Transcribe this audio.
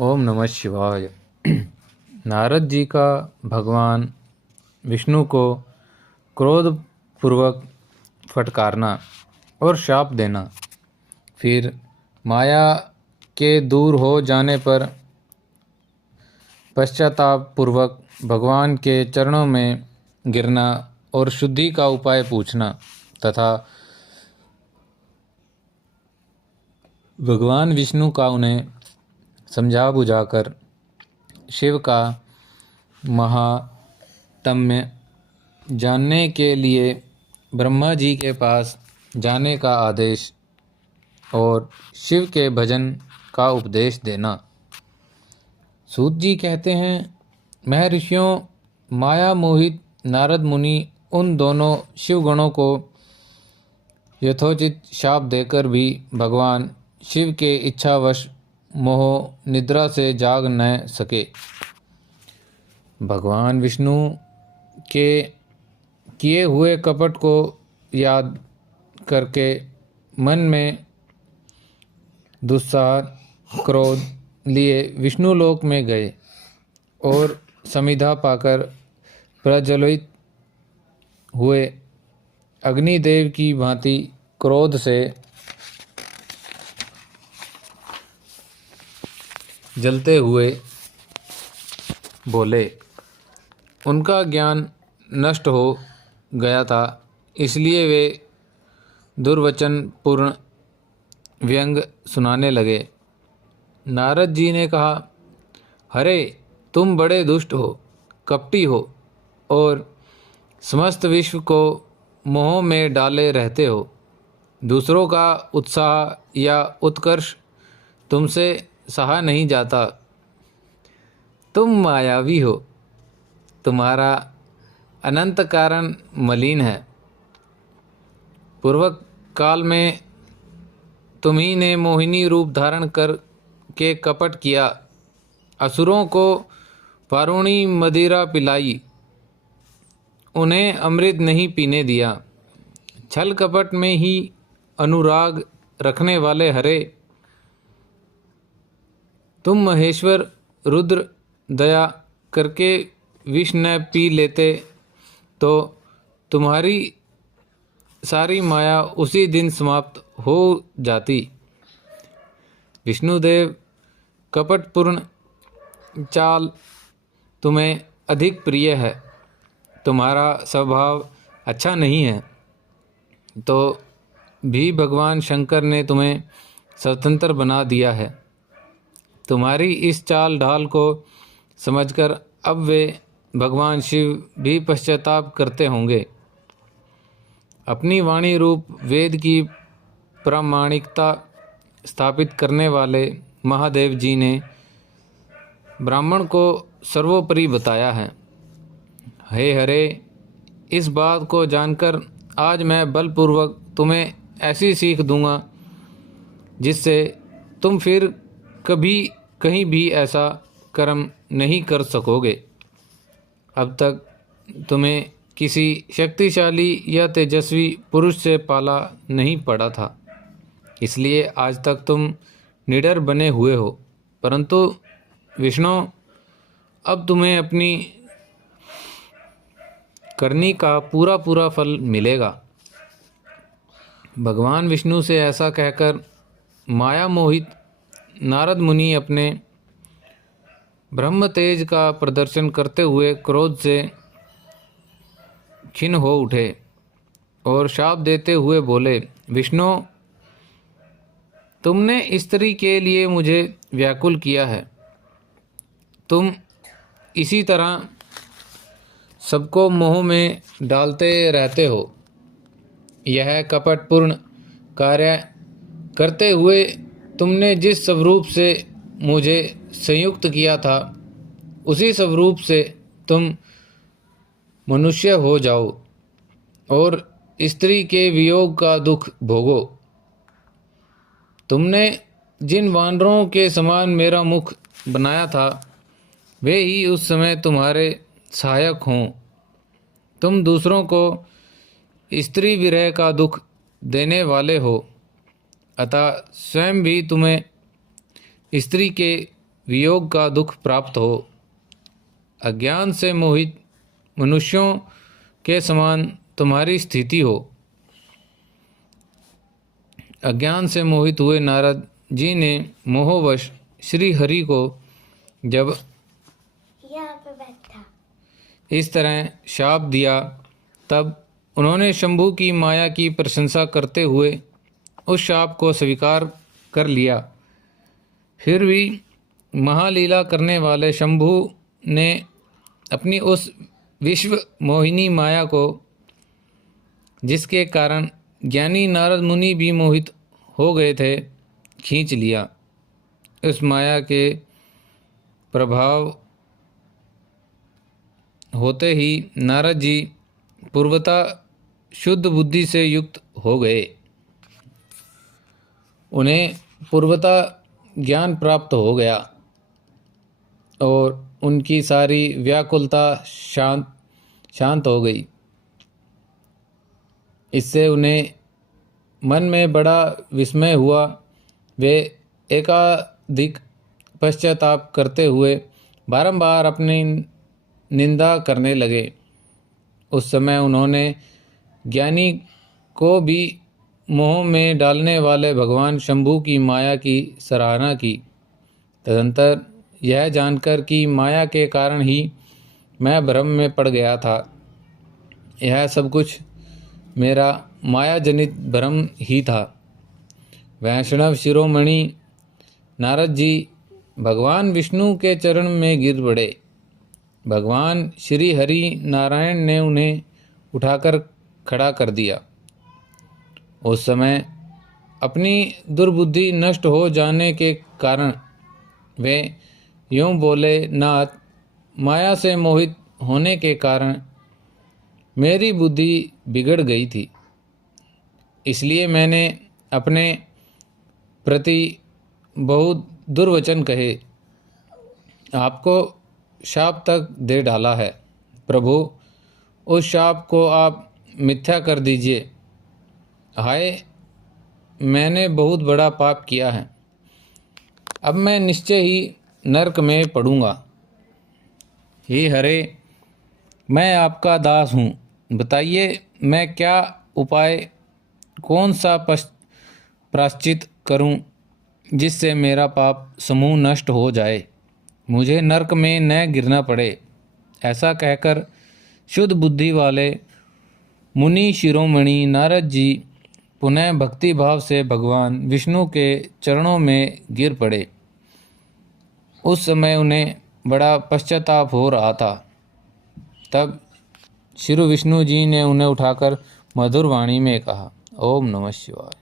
ओम नमः शिवाय। नारद जी का भगवान विष्णु को क्रोध पूर्वक फटकारना और शाप देना, फिर माया के दूर हो जाने पर पश्चाताप पूर्वक भगवान के चरणों में गिरना और शुद्धि का उपाय पूछना तथा भगवान विष्णु का उन्हें समझा बुझाकर शिव का महात्म्य जानने के लिए ब्रह्मा जी के पास जाने का आदेश और शिव के भजन का उपदेश देना। सूत जी कहते हैं, महर्षियों माया मोहित नारद मुनि उन दोनों शिव गणों को यथोचित शाप देकर भी भगवान शिव के इच्छावश मोह निद्रा से जाग न सके। भगवान विष्णु के किए हुए कपट को याद करके मन में दुस्साह क्रोध लिए विष्णु लोक में गए और समिधा पाकर प्रज्वलित हुए अग्निदेव की भांति क्रोध से जलते हुए बोले। उनका ज्ञान नष्ट हो गया था, इसलिए वे दुर्वचन पूर्ण व्यंग सुनाने लगे। नारद जी ने कहा, हरे तुम बड़े दुष्ट हो, कपटी हो और समस्त विश्व को मोह में डाले रहते हो। दूसरों का उत्साह या उत्कर्ष तुमसे सहा नहीं जाता। तुम मायावी हो, तुम्हारा अनंत कारण मलिन है। पूर्व काल में तुम्ही ने मोहिनी रूप धारण कर के कपट किया, असुरों को पारुणी मदिरा पिलाई, उन्हें अमृत नहीं पीने दिया। छल कपट में ही अनुराग रखने वाले हरे, तुम महेश्वर रुद्र दया करके विष न पी लेते तो तुम्हारी सारी माया उसी दिन समाप्त हो जाती। विष्णुदेव कपटपूर्ण चाल तुम्हें अधिक प्रिय है, तुम्हारा स्वभाव अच्छा नहीं है, तो भी भगवान शंकर ने तुम्हें स्वतंत्र बना दिया है। तुम्हारी इस चाल ढाल को समझकर अब वे भगवान शिव भी पश्चाताप करते होंगे। अपनी वाणी रूप वेद की प्रामाणिकता स्थापित करने वाले महादेव जी ने ब्राह्मण को सर्वोपरि बताया है। हे हरे, इस बात को जानकर आज मैं बलपूर्वक तुम्हें ऐसी सीख दूंगा जिससे तुम फिर कभी कहीं भी ऐसा कर्म नहीं कर सकोगे। अब तक तुम्हें किसी शक्तिशाली या तेजस्वी पुरुष से पाला नहीं पड़ा था, इसलिए आज तक तुम निडर बने हुए हो। परंतु विष्णु, अब तुम्हें अपनी करनी का पूरा पूरा फल मिलेगा। भगवान विष्णु से ऐसा कहकर माया मोहित नारद मुनि अपने ब्रह्म तेज का प्रदर्शन करते हुए क्रोध से खिन्न हो उठे और शाप देते हुए बोले, विष्णु, तुमने स्त्री के लिए मुझे व्याकुल किया है। तुम इसी तरह सबको मोह में डालते रहते हो। यह कपटपूर्ण कार्य करते हुए तुमने जिस स्वरूप से मुझे संयुक्त किया था, उसी स्वरूप से तुम मनुष्य हो जाओ और स्त्री के वियोग का दुख भोगो। तुमने जिन वानरों के समान मेरा मुख बनाया था, वे ही उस समय तुम्हारे सहायक हों। तुम दूसरों को स्त्री विरह का दुख देने वाले हो, अतः स्वयं भी तुम्हें स्त्री के वियोग का दुख प्राप्त हो। अज्ञान से मोहित मनुष्यों के समान तुम्हारी स्थिति हो। अज्ञान से मोहित हुए नारद जी ने मोहवश श्री हरि को जब इस तरह शाप दिया, तब उन्होंने शंभु की माया की प्रशंसा करते हुए उस शाप को स्वीकार कर लिया। फिर भी महालीला करने वाले शंभु ने अपनी उस विश्व मोहिनी माया को, जिसके कारण ज्ञानी नारद मुनि भी मोहित हो गए थे, खींच लिया। उस माया के प्रभाव होते ही नारद जी पूर्वता शुद्ध बुद्धि से युक्त हो गए। उन्हें पूर्वता ज्ञान प्राप्त हो गया और उनकी सारी व्याकुलता शांत हो गई। इससे उन्हें मन में बड़ा विस्मय हुआ। वे एकाधिक पश्चाताप करते हुए बारंबार अपनी निंदा करने लगे। उस समय उन्होंने ज्ञानी को भी मोह में डालने वाले भगवान शंभु की माया की सराहना की। तदंतर यह जानकर कि माया के कारण ही मैं भ्रम में पड़ गया था, यह सब कुछ मेरा माया जनित भ्रम ही था, वैष्णव शिरोमणि नारद जी भगवान विष्णु के चरण में गिर पड़े। भगवान श्री हरि नारायण ने उन्हें उठाकर खड़ा कर दिया। उस समय अपनी दुर्बुद्धि नष्ट हो जाने के कारण वे यूँ बोले, नाथ, माया से मोहित होने के कारण मेरी बुद्धि बिगड़ गई थी, इसलिए मैंने अपने प्रति बहुत दुर्वचन कहे, आपको शाप तक दे डाला है। प्रभु, उस शाप को आप मिथ्या कर दीजिए। हाय, मैंने बहुत बड़ा पाप किया है, अब मैं निश्चय ही नरक में पड़ूंगा। हे हरे, मैं आपका दास हूँ, बताइए मैं क्या उपाय, कौन सा प्रायश्चित करूँ जिससे मेरा पाप समूह नष्ट हो जाए, मुझे नरक में न गिरना पड़े। ऐसा कहकर शुद्ध बुद्धि वाले मुनि शिरोमणि नारद जी पुनः भक्ति भाव से भगवान विष्णु के चरणों में गिर पड़े। उस समय उन्हें बड़ा पश्चाताप हो रहा था। तब श्री विष्णु जी ने उन्हें उठाकर मधुर वाणी में कहा, ओम नमः शिवाय।